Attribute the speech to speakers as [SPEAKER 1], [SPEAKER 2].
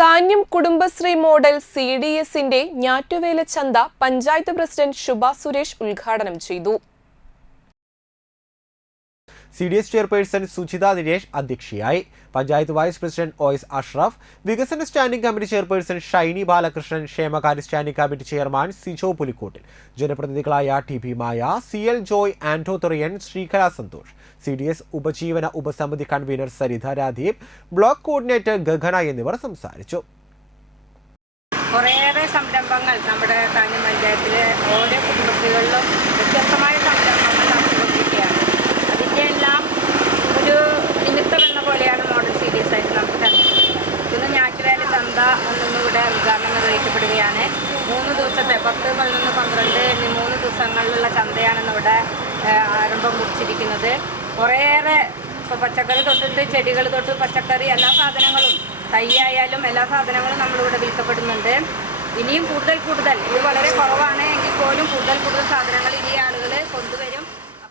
[SPEAKER 1] Thanniyam Kudumbashree model C D എസിന്റെ ഞാറ്റുവേല ചന്ത പഞ്ചായത്ത് പ്രസിഡന്റ് ശുഭ സുരേഷ് ഉദ്ഘാടനം ചെയ്തു.
[SPEAKER 2] C D S chairperson Suchitha Dinesh അധ്യക്ഷയായി. Panchayat vice president O S Ashraf വികസന standing committee chairperson Shiny Balakrishnan ക്ഷേമകാര്യ standing committee chairman Sijo Pulikkottil. ജനപ്രതിനിധികളായ T P Maya C L Joy Anto Theriyan Sreekala Santhosh. C D S ഉപജീവന ഉപസമിതി convener Saritha Radeep block coordinator Gagana എന്നിവർ സംസാരിച്ചു.
[SPEAKER 3] കുറേയേറെ സംരംഭങ്ങൾ നമ്മുടെ കാഞ്ഞ പഞ്ചായത്തിലെ ഓരോ കുടുംബശ്രീകളിലും ചന്ത എന്നിവിടെ ഉദ്ഘാടനം നിർവഹിക്കപ്പെടുകയാണ്. മൂന്ന് ദിവസത്തെ പത്ത് പതിനൊന്ന് പന്ത്രണ്ട് എന്നീ മൂന്ന് ദിവസങ്ങളിലുള്ള ചന്തയാണ് ഇന്നിവിടെ ആരംഭം കുറിച്ചിരിക്കുന്നത്. കുറേയേറെ ഇപ്പോൾ പച്ചക്കറി തൊട്ടിട്ട് ചെടികൾ തൊട്ട് പച്ചക്കറി എല്ലാ സാധനങ്ങളും തൈയായാലും എല്ലാ സാധനങ്ങളും നമ്മളിവിടെ വിൽക്കപ്പെടുന്നുണ്ട്. ഇനിയും കൂടുതൽ കൂടുതൽ. ഇത് വളരെ കുറവാണ്. എങ്കിൽ പോലും കൂടുതൽ കൂടുതൽ സാധനങ്ങൾ ഇനി